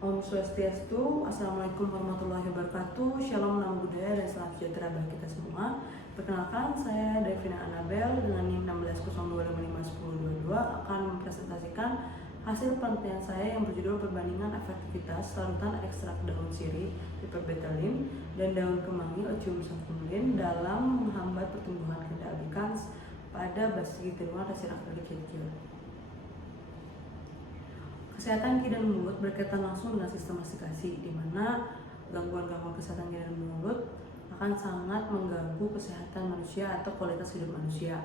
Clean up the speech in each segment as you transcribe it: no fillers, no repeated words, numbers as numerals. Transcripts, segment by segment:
Om Swastiastu, Assalamualaikum warahmatullahi wabarakatuh, Shalom, Namo Buddhaya, dan salam sejahtera bagi kita semua. Perkenalkan, saya Devina Anabel dengan NIM 1602551022 akan mempresentasikan hasil penelitian saya yang berjudul Perbandingan Efektivitas Larutan Ekstrak Daun Sirih Piperbetalin dan Daun Kemangi Otium saccharine dalam menghambat pertumbuhan Candida albicans pada basis gigi tiruan resin akrilik kecil. Kesehatan gigi dan mulut berkaitan langsung dengan sistem mastifikasi, di mana gangguan-gangguan kesehatan gigi dan mulut akan sangat mengganggu kesehatan manusia atau kualitas hidup manusia.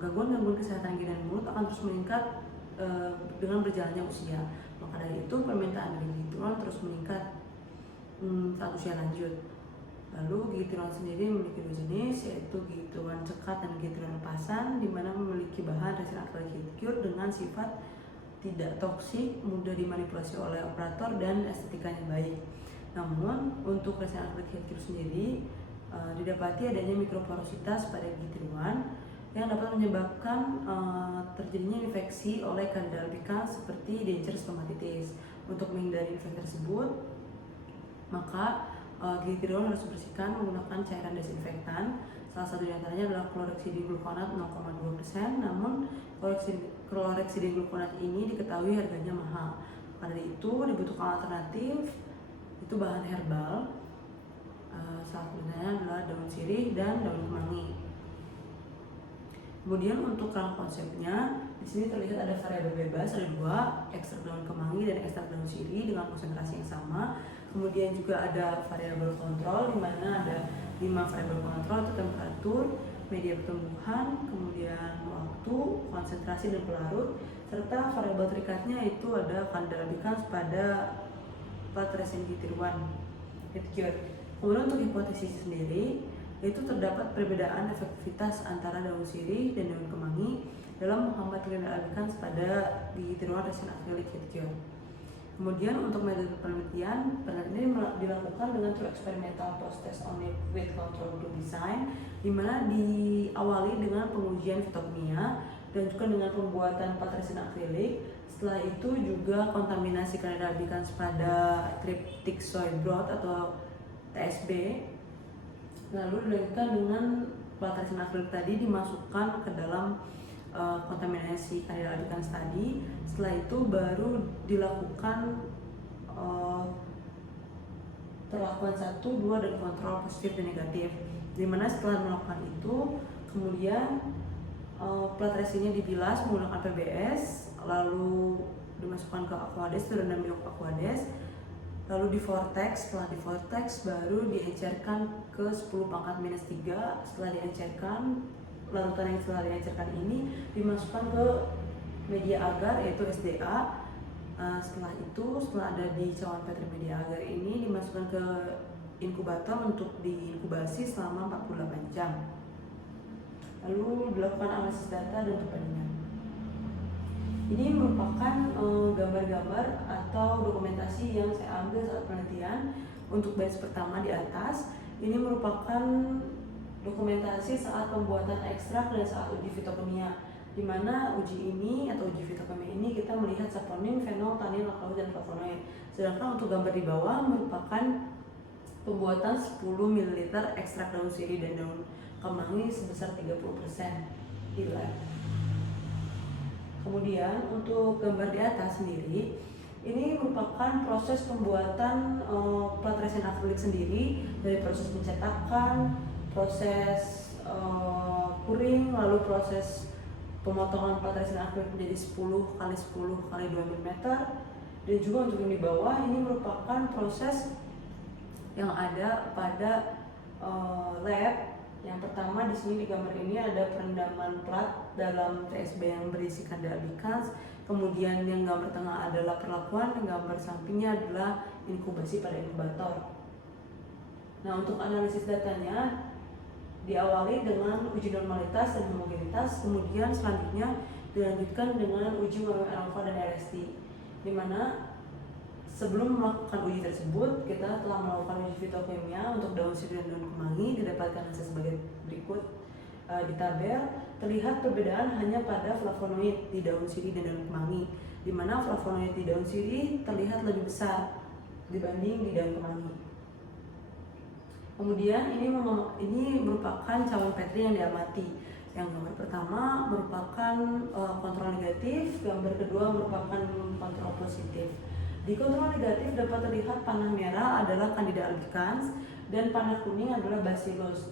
Gangguan-gangguan kesehatan gigi dan mulut akan terus meningkat dengan berjalannya usia. Maka dari itu permintaan gigi tiruan terus meningkat saat usia lanjut. Lalu gigi tiruan sendiri memiliki dua jenis, yaitu gigi tiruan cekat dan gigi tiruan lepasan, di mana memiliki bahan resin akrilik cure dengan sifat tidak toksik, mudah dimanipulasi oleh operator, dan estetikanya baik. Namun untuk resin akrilik cure sendiri didapati adanya mikroporositas pada gigi tiruan yang dapat menyebabkan terjadinya infeksi oleh Candida albicans seperti Denture stomatitis. Untuk menghindari infeksi tersebut, maka gigi tiruan harus dibersihkan menggunakan cairan desinfektan. Salah satu diantaranya adalah kloreksidiglukonat 0,2%. Namun kloreksidiglukonat ini diketahui harganya mahal. Karena itu dibutuhkan alternatif, itu bahan herbal. Salah satunya adalah daun sirih dan daun kemangi. Kemudian untuk kerangka konsepnya, di sini terlihat ada variabel bebas, ada dua, ekstrak daun kemangi dan ekstrak daun sirih dengan konsentrasi yang sama. Kemudian juga ada variabel kontrol, di mana ada 5 variabel kontrol, itu temperatur, media pertumbuhan, kemudian waktu, konsentrasi dan pelarut, serta variabel terikatnya itu ada Candida albicans pada resin gigi tiruan. Kemudian untuk hipotesis sendiri, itu terdapat perbedaan efektivitas antara daun sirih dan daun kemangi dalam menghambat Candida albicans pada gigi tiruan resin akrilik cure. Kemudian untuk metode penelitian ini dilakukan dengan true experimental post-test only with control group design, di mana diawali dengan pengujian fitokimia dan juga dengan pembuatan 4 resin akrilik. Setelah itu juga kontaminasi Candida albicans pada triptic soy broth atau TSB. Lalu dilanjutkan dengan plat resin akrilik tadi dimasukkan ke dalam kontaminasi Candida albicans tadi. Setelah itu baru dilakukan perlakuan 1, 2 dan kontrol positif dan negatif. Dimana setelah melakukan itu, kemudian plat resinnya dibilas menggunakan PBS, lalu dimasukkan ke aquades, direndam di aquades, lalu di vortex. Setelah di vortex baru diencerkan ke 10⁻⁻3. Setelah diencerkan, larutan yang setelah diencerkan ini dimasukkan ke media agar, yaitu SDA. Setelah itu, setelah ada di cawan Petri media agar ini dimasukkan ke inkubator untuk diinkubasi selama 48 jam. Lalu dilakukan analisis data dan perbandingan. Ini merupakan gambar-gambar atau dokumentasi yang saya ambil saat penelitian. Untuk batch pertama di atas, ini merupakan dokumentasi saat pembuatan ekstrak dan saat uji fitokimia, di mana uji ini atau uji fitokimia ini kita melihat saponin, fenol, tanin, laktosa dan flavonoid. Sedangkan untuk gambar di bawah merupakan pembuatan 10 ml ekstrak daun sirih dan daun kemangi sebesar 30% di lab. Kemudian untuk gambar di atas sendiri, ini merupakan proses pembuatan plat resin akrilik sendiri, dari proses pencetakan, proses kuring, lalu proses pemotongan plat resin akrilik menjadi 10 x 10 x 2 mm. Dan juga untuk yang di bawah ini merupakan proses yang ada pada lab. Yang pertama di sini di gambar ini ada perendaman plat dalam TSB yang berisi Candida albicans. Kemudian yang gambar tengah adalah perlakuan, yang gambar sampingnya adalah inkubasi pada inkubator. Nah, untuk analisis datanya diawali dengan uji normalitas dan homogenitas, kemudian selanjutnya dilanjutkan dengan uji ALPHA dan LST, di mana sebelum melakukan uji tersebut kita telah melakukan uji fitokimia untuk daun sirih dan daun kemangi. Didapatkan hasil sebagai berikut. Di tabel terlihat perbedaan hanya pada flavonoid di daun sirih dan daun kemangi, di mana flavonoid di daun sirih terlihat lebih besar dibanding di daun kemangi. Kemudian ini merupakan cawan Petri yang diamati. Yang gambar pertama merupakan kontrol negatif, gambar kedua merupakan kontrol positif. Di kontrol negatif dapat terlihat panah merah adalah Candida albicans dan panah kuning adalah Bacillus.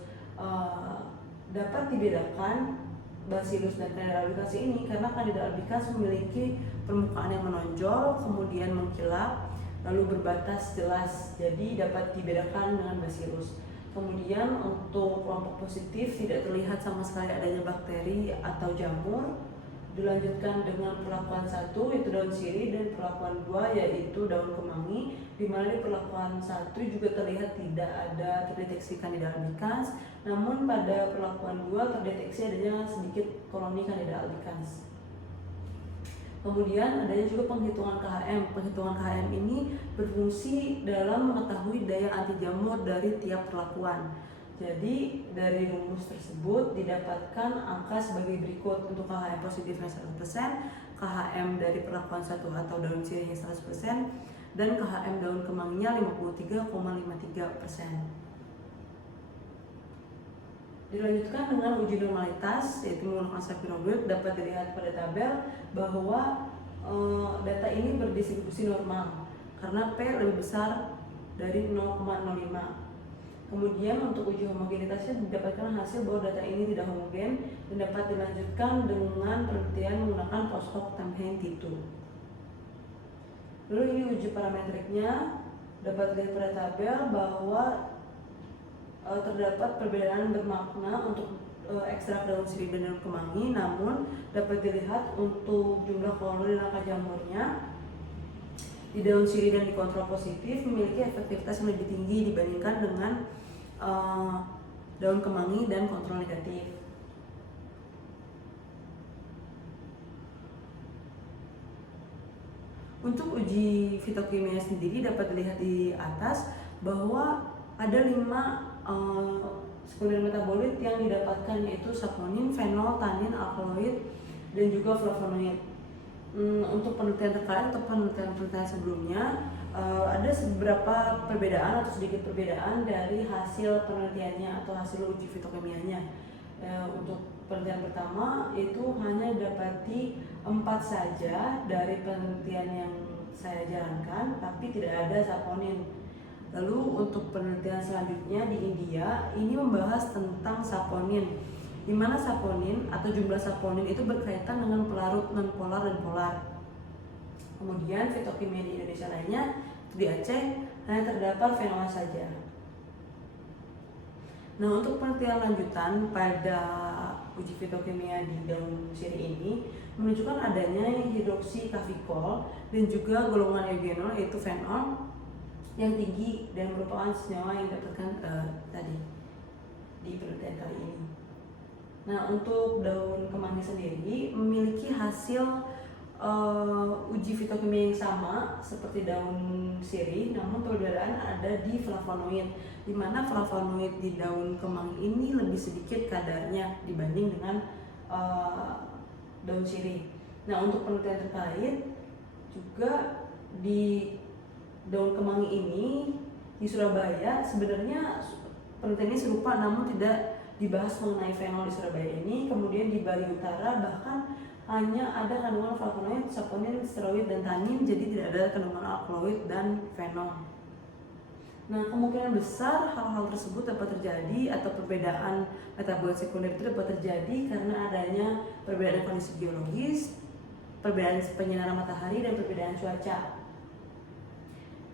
Dapat dibedakan Bacillus dan Candida albicans ini karena Candida albicans memiliki permukaan yang menonjol, kemudian mengkilap, lalu berbatas jelas, jadi dapat dibedakan dengan Bacillus. Kemudian untuk kelompok positif tidak terlihat sama sekali adanya bakteri atau jamur. Dilanjutkan dengan perlakuan 1 yaitu daun sirih dan perlakuan 2 yaitu daun kemangi, di mana di perlakuan 1 juga terlihat tidak ada terdeteksi Candida albicans, namun pada perlakuan 2 terdeteksi adanya sedikit koloni Candida albicans. Kemudian adanya juga penghitungan KHM. Penghitungan KHM ini berfungsi dalam mengetahui daya anti jamur dari tiap perlakuan. Jadi dari rumus tersebut didapatkan angka sebagai berikut. Untuk KHM positifnya 100%, KHM dari perlakuan 1 atau daun sirihnya 100%, dan KHM daun kemanginya 53,53%. Dilanjutkan dengan uji normalitas, yaitu menggunakan sapinoid. Dapat dilihat pada tabel bahwa data ini berdistribusi normal karena P lebih besar dari 0,05. Kemudian untuk uji homogenitasnya didapatkan hasil bahwa data ini tidak homogen dan dapat dilanjutkan dengan penelitian menggunakan post hoc Tamheim T2. Lalu ini uji parametriknya, dapat dilihat pada tabel bahwa terdapat perbedaan bermakna untuk ekstrak daun sirih dan daun kemangi, namun dapat dilihat untuk jumlah koloni dan angka jamurnya di daun sirih dan di kontrol positif memiliki efektivitas yang lebih tinggi dibandingkan dengan daun kemangi dan kontrol negatif. Untuk uji fitokimia sendiri dapat dilihat di atas bahwa ada 5 sekunder metabolit yang didapatkan, yaitu saponin, fenol, tanin, alkaloid, dan juga flavonoid. Untuk penelitian terkait atau penelitian sebelumnya ada beberapa perbedaan atau sedikit perbedaan dari hasil penelitiannya atau hasil uji fitokimianya. Untuk penelitian pertama itu hanya dapati 4 saja dari penelitian yang saya jalankan, tapi tidak ada saponin. Lalu untuk penelitian selanjutnya di India ini membahas tentang saponin, di mana saponin atau jumlah saponin itu berkaitan dengan pelarut nonpolar dan polar. Kemudian fitokimia di Indonesia lainnya di Aceh hanya terdapat fenol saja. Nah, untuk penelitian lanjutan pada uji fitokimia di daun sirih ini menunjukkan adanya hidroksikafikol dan juga golongan eugenol yaitu fenol yang tinggi dan merupakan senyawa yang didapatkan tadi di penelitian kali ini. Nah, untuk daun kemangi sendiri memiliki hasil uji fitokimia yang sama seperti daun sirih, namun perbedaan ada di flavonoid, di mana flavonoid di daun kemangi ini lebih sedikit kadarnya dibanding dengan daun sirih. Nah, untuk penelitian terkait juga di daun kemangi ini di Surabaya sebenarnya penelitian ini serupa, namun tidak dibahas mengenai fenol di Surabaya ini. Kemudian di Bali Utara bahkan hanya ada kandungan flavonoid, saponin, steroid, dan tanin, jadi tidak ada kandungan alkaloid dan fenol. Nah, kemungkinan besar hal-hal tersebut dapat terjadi atau perbedaan metabolit sekunder itu dapat terjadi karena adanya perbedaan kondisi biologis, perbedaan penyinaran matahari, dan perbedaan cuaca.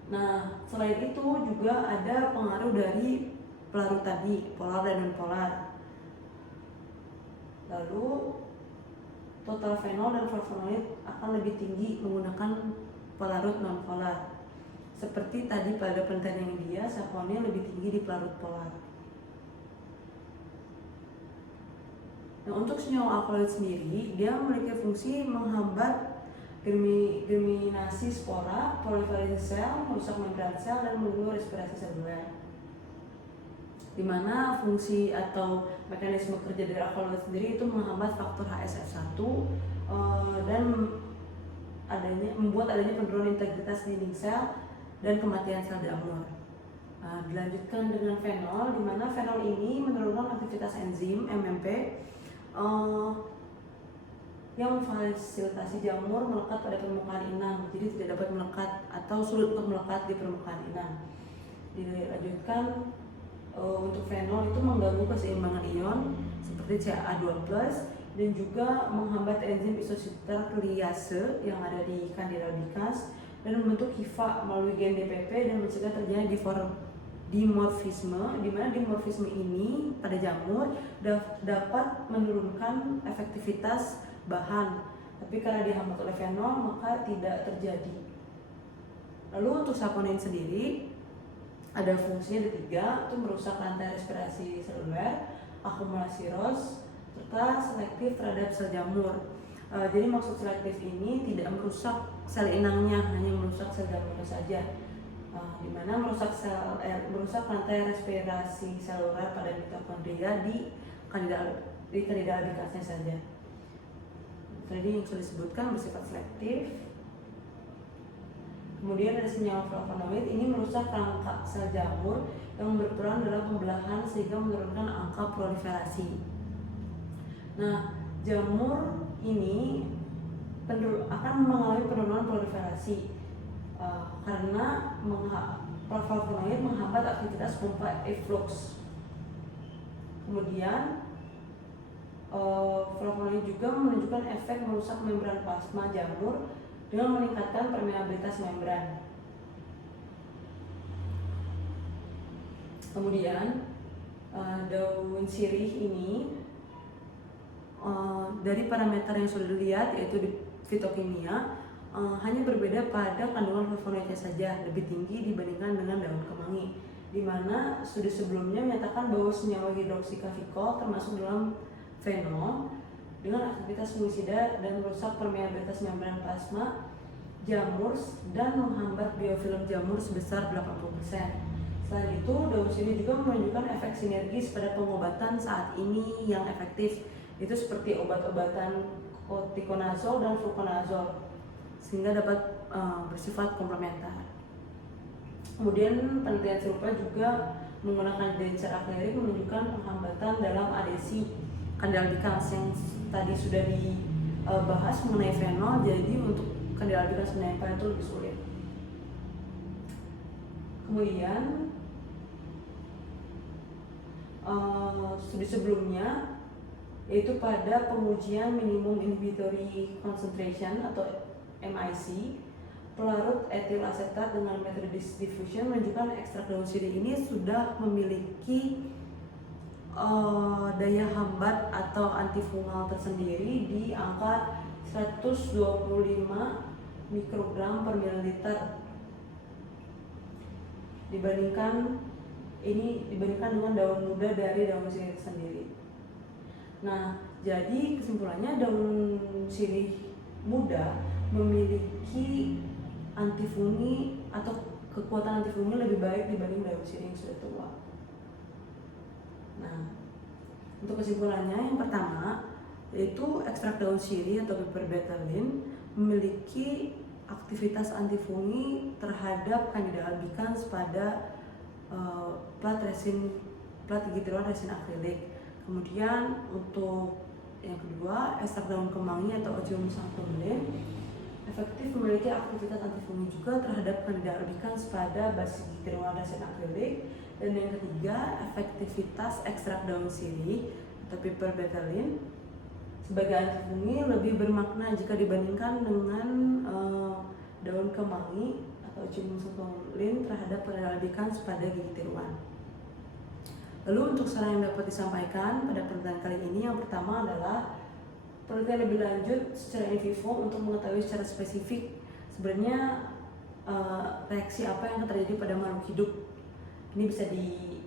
Nah, selain itu juga ada pengaruh dari pelarut tadi, polar dan non-polar. Lalu total fenol dan flavonoid akan lebih tinggi menggunakan pelarut non-polar. Seperti tadi pada penelitian yang India, saponin lebih tinggi di pelarut polar. Nah, untuk senyawa alkaloid sendiri, dia memiliki fungsi menghambat germinasi spora, proliferasi sel, merusak membran sel, dan mengganggu respirasi seluler. di mana fungsi atau mekanisme kerja dari alkaloid sendiri itu menghambat faktor HSF1 dan membuat adanya penurunan integritas dinding sel dan kematian sel jamur. Dilanjutkan dengan fenol, di mana fenol ini menurunkan aktivitas enzim MMP yang memfasilitasi jamur melekat pada permukaan inang, jadi tidak dapat melekat atau sulit untuk melekat di permukaan inang. Dilanjutkan untuk fenol itu mengganggu keseimbangan ion seperti Ca2+ dan juga menghambat enzim isosisterliase yang ada di Candida albicans dan membentuk hifa melalui gen DPP dan mencegah terjadinya dimorfisme, di mana dimorfisme ini pada jamur dapat menurunkan efektivitas bahan, tapi karena dihambat oleh fenol maka tidak terjadi. Lalu untuk saponin sendiri ada fungsinya ada 3, itu merusak rantai respirasi seluler, akumulasi ROS, serta selektif terhadap sel jamur. Jadi maksud selektif ini tidak merusak sel inangnya, hanya merusak sel jamurnya saja. Di mana merusak rantai respirasi seluler pada mitokondria di Candida albicans saja. Tadi yang sudah disebutkan bersifat selektif. Kemudian ada senyawa flavonoid, ini merusak rangka sel jamur yang berperan dalam pembelahan sehingga menurunkan angka proliferasi. Nah, jamur ini akan mengalami penurunan proliferasi karena flavonoid menghambat aktivitas pompa efflux. Kemudian flavonoid juga menunjukkan efek merusak membran plasma jamur dengan meningkatkan permeabilitas membran. Kemudian daun sirih ini dari parameter yang sudah dilihat yaitu di fitokimia hanya berbeda pada kandungan flavonoidnya saja, lebih tinggi dibandingkan dengan daun kemangi, di mana studi sebelumnya menyatakan bahwa senyawa hidroksikafikol termasuk dalam fenol dengan aktivitas fungisida dan merusak permeabilitas membran plasma jamur dan menghambat biofilm jamur sebesar 80%. Selain itu, daun sirih juga menunjukkan efek sinergis pada pengobatan saat ini yang efektif, itu seperti obat-obatan kortikonazol dan fluconazol, sehingga dapat bersifat komplementer. Kemudian penelitian serupa juga menggunakan denser akrilik menunjukkan penghambatan dalam adesi Candida albicans yang tadi sudah dibahas mengenai fenol, jadi untuk Candida albicans menempel itu lebih sulit. Kemudian studi sebelumnya yaitu pada pengujian minimum inhibitory concentration atau MIC pelarut etil asetat dengan metode diffusion menunjukkan ekstrak daun sirih ini sudah memiliki daya hambat atau antifungal tersendiri di angka 125 mikrogram per mililiter dibandingkan dengan daun muda dari daun sirih sendiri. Nah, jadi kesimpulannya daun sirih muda memiliki antifungi atau kekuatan antifungi lebih baik dibanding daun sirih yang sudah tua. Nah, untuk kesimpulannya yang pertama yaitu ekstrak daun sirih atau piperbetalin memiliki aktivitas antifungi terhadap Candida albicans pada plat gigi tiruan resin akrilik. Kemudian untuk yang kedua, ekstrak daun kemangi atau Ozium sanctumare efektif memiliki aktivitas antifungi juga terhadap Candida albicans pada basis gigi tiruan resin akrilik. Dan yang ketiga, efektivitas ekstrak daun sirih atau piperbetalin sebagai antifungi lebih bermakna jika dibandingkan dengan daun kemangi atau Ozium sanctumare terhadap Candida albicans pada gigi tiruan. Lalu untuk saran yang dapat disampaikan pada penelitian kali ini, yang pertama adalah penelitian lebih lanjut secara in vivo untuk mengetahui secara spesifik sebenarnya reaksi apa yang terjadi pada makhluk hidup. Ini bisa dilakukan,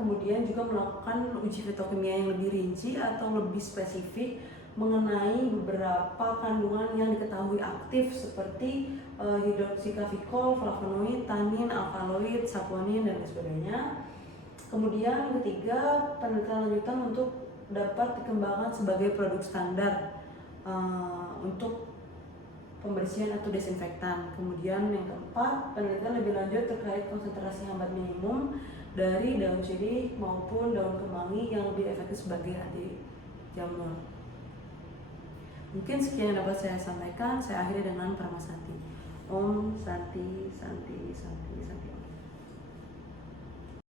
kemudian juga melakukan uji fitokimia yang lebih rinci atau lebih spesifik mengenai beberapa kandungan yang diketahui aktif seperti hidroksikafikol, flavonoid, tanin, alkaloid, saponin, dan sebagainya. Kemudian yang ketiga, penelitian lanjutan untuk dapat dikembangkan sebagai produk standar untuk pembersihan atau desinfektan. Kemudian yang keempat, penelitian lebih lanjut terkait konsentrasi hambat minimum dari daun sirih maupun daun kemangi yang lebih efektif sebagai anti jamur. Mungkin sekian yang dapat saya sampaikan. Saya akhiri dengan Paramasanti. Om Santi Santi Santi Santi.